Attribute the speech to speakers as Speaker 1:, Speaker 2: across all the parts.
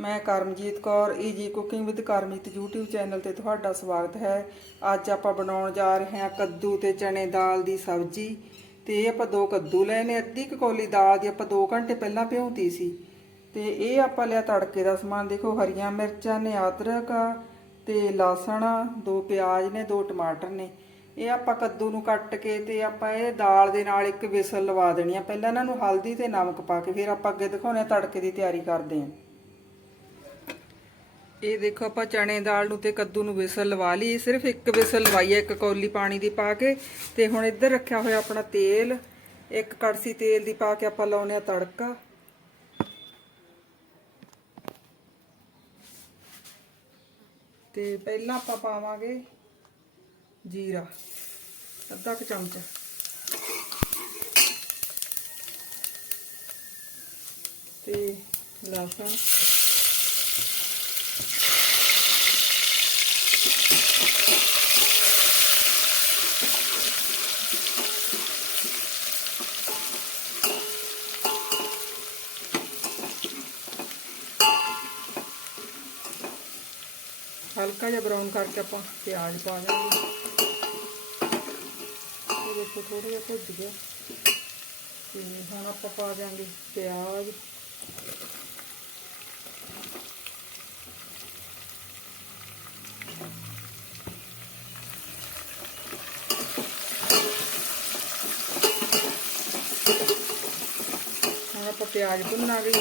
Speaker 1: ਮੈਂ Karamjit Kaur easy cooking with Karamjit YouTube channel ਤੇ ਤੁਹਾਡਾ ਸਵਾਗਤ ਹੈ। ਅੱਜ ਆਪਾਂ ਬਣਾਉਣ ਜਾ ਰਹੇ ਹਾਂ ਕੱਦੂ ਤੇ ਚਣੇ ਦਾਲ ਦੀ ਸਬਜ਼ੀ ਤੇ ਇਹ ਆਪਾਂ ਦੋ ਕੱਦੂ ਲਏ ਨੇ ਅੱਧੀ ਕੁ ਕੌਲੀ ਦਾਲ ਦੀ ਆਪਾਂ 2 ਘੰਟੇ ਪਹਿਲਾਂ ਭਿਉਂਤੀ ਸੀ। ਤੇ ਇਹ ਆਪਾਂ ਲਿਆ ਤੜਕੇ ਦਾ ਸਮਾਨ। ਦੇਖੋ ਹਰੀਆਂ ਮਿਰਚਾਂ ਨੇ ਅਦਰਕ ਆ ਤੇ ਲਸਣ ਆ, ਦੋ ਪਿਆਜ਼ ਨੇ ਦੋ ਟਮਾਟਰ ਨੇ। ਇਹ ਆਪਾਂ ਕੱਦੂ ਨੂੰ ਕੱਟ ਕੇ ਤੇ ਆਪਾਂ ਇਹ ਦਾਲ ਦੇ ਨਾਲ ਇੱਕ ਵਿਸਲ ਲਵਾ ਦੇਣੀ ਆ। ਪਹਿਲਾਂ ਇਹਨਾਂ ਨੂੰ ਹਲਦੀ ਤੇ ਨਮਕ ਪਾ ਕੇ ਫਿਰ ਆਪਾਂ ਅੱਗੇ ਦਿਖਾਉਣੇ ਆ ਤੜਕੇ ਦੀ ਤਿਆਰੀ ਕਰਦੇ ਆਂ ਇਹ ਦੇਖੋ ਆਪਾਂ ਚਣੇ ਦਾਲ ਨੂੰ ਤੇ ਕੱਦੂ ਨੂੰ ਵਿਸਲ ਲਵਾ ਲਈ। ਸਿਰਫ ਇੱਕ ਵਿਸਲ ਲਵਾਈ ਹੈ, ਇੱਕ ਕੌਲੀ ਪਾਣੀ ਦੀ ਪਾ ਕੇ। ਤੇ ਹੁਣ ਇੱਧਰ ਰੱਖਿਆ ਹੋਇਆ ਆਪਣਾ ਤੇਲ। ਇੱਕ ਕੜਸੀ ਤੇਲ ਦੀ ਪਾ ਕੇ ਆਪਾਂ ਲਾਉਨੇ ਆ ਤੜਕਾ। ਤੇ ਪਹਿਲਾਂ ਆਪਾਂ ਪਾਵਾਂਗੇ ਜੀਰਾ। ਅੱਧਾ ਕੁ ਚਮਚਾ। ਤੇ ਲਸਣ। ਹਲਕਾ ਜਿਹਾ ਬਰਾਊਨ ਕਰਕੇ ਆਪਾਂ ਪਿਆਜ਼ ਪਾ ਦਾਂਗੇ ਇਹ ਦੇਖੋ ਥੋੜਾ ਜਿਹਾ ਭੁੱਜ ਗਿਆ। ਤੇ ਹੁਣ ਆਪਾਂ ਪਾ ਦਾਂਗੇ ਪਿਆਜ਼। ਹੁਣ ਆਪਾਂ ਪਿਆਜ਼ ਭੁੰਨਾਂਗੇ।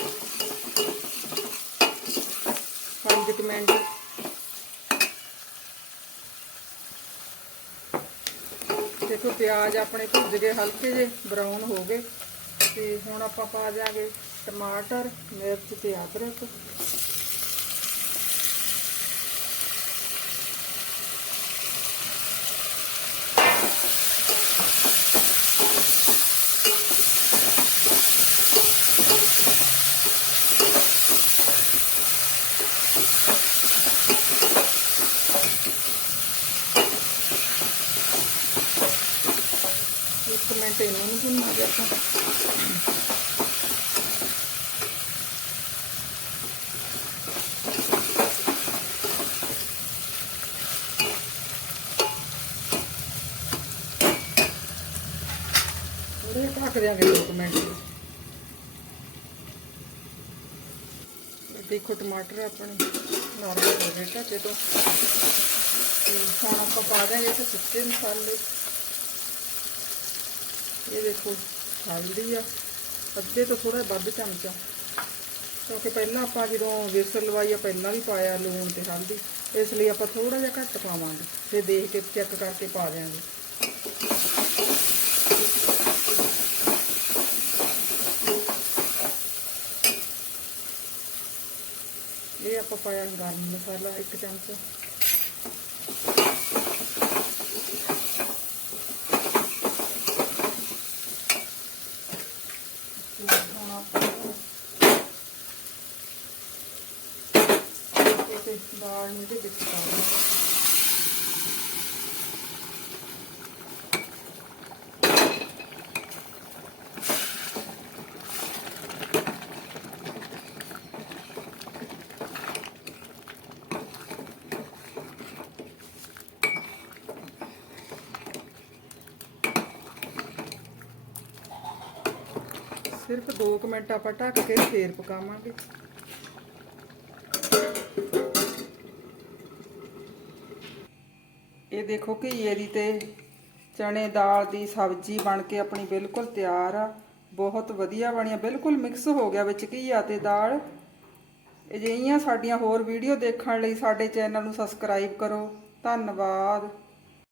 Speaker 1: 5 ਮਿੰਟ। ਦੇਖੋ ਪਿਆਜ਼ ਆਪਣੇ ਭੁੱਜ ਗਏ, ਹਲਕੇ ਜੇ ਬਰਾਊਨ ਹੋ ਗਏ। ਤੇ ਹੁਣ ਆਪਾਂ ਪਾ ਦਿਆਂਗੇ ਟਮਾਟਰ, ਮਿਰਚ ਤੇ ਅਦਰਕ ਇੱਕ ਮਿੰਟ ਇਹਨਾਂ ਨੂੰ ਭੁੰਨਾਂਗੇ ਆਪਾਂ। ਥੋੜੇ ਢੱਕ ਦਿਆਂਗੇ 2 ਮਿੰਟ। ਦੇਖੋ ਟਮਾਟਰ ਆਪਣੇ ਨਾਰਮਲ ਹੋ ਗਏ ਢੱਕੇ ਤੋਂ। ਹੁਣ ਆਪਾਂ ਪਾ ਦਿਆਂਗੇ ਤੇ ਸੁੱਕੇ ਮਸਾਲੇ। ਇਹ ਦੇਖੋ ਹਲਦੀ ਆ। ਅੱਧੇ ਤੋਂ ਥੋੜਾ ਵੱਧ ਚਮਚਾ ਕਿਉਂਕਿ ਪਹਿਲਾਂ ਆਪਾਂ ਜਦੋਂ ਵੇਸਣ ਲਵਾਈ ਆ, ਪਹਿਲਾਂ ਵੀ ਪਾਇਆ ਲੂਣ ਤੇ ਹਲਦੀ। ਇਸ ਲਈ ਆਪਾਂ ਥੋੜਾ ਜਿਹਾ ਘੱਟ ਪਾਵਾਂਗੇ ਤੇ ਦੇਖ ਕੇ ਚੈੱਕ ਕਰਕੇ ਪਾ ਦਿਆਂਗੇ। ਇਹ ਆਪਾਂ ਪਾਇਆ ਗਰਮ ਮਸਾਲਾ ਇੱਕ ਚਮਚ ਹੁਣ ਆਪਾਂ ਇਹ ਦਾਲ ਨੂੰ ਸਿਰਫ 2 ਮਿੰਟ ਆਪਾਂ ਢੱਕ ਕੇ ਫੇਰ ਪਕਾਵਾਂਗੇ। ਇਹ ਦੇਖੋ ਘੀਏ ਦੀ ਤੇ ਚਣੇ ਦਾਲ ਦੀ ਸਬਜ਼ੀ ਬਣ ਕੇ ਆਪਣੀ ਬਿਲਕੁਲ ਤਿਆਰ ਆ। ਬਹੁਤ ਵਧੀਆ ਬਣੀ ਆ। ਬਿਲਕੁਲ ਮਿਕਸ ਹੋ ਗਿਆ ਵਿੱਚ ਘੀਆ ਤੇ ਦਾਲ। ਅਜਿਹੀਆਂ ਸਾਡੀਆਂ ਹੋਰ ਵੀਡੀਓ ਦੇਖਣ ਲਈ ਸਾਡੇ ਚੈਨਲ ਨੂੰ ਸਬਸਕ੍ਰਾਈਬ ਕਰੋ। ਧੰਨਵਾਦ।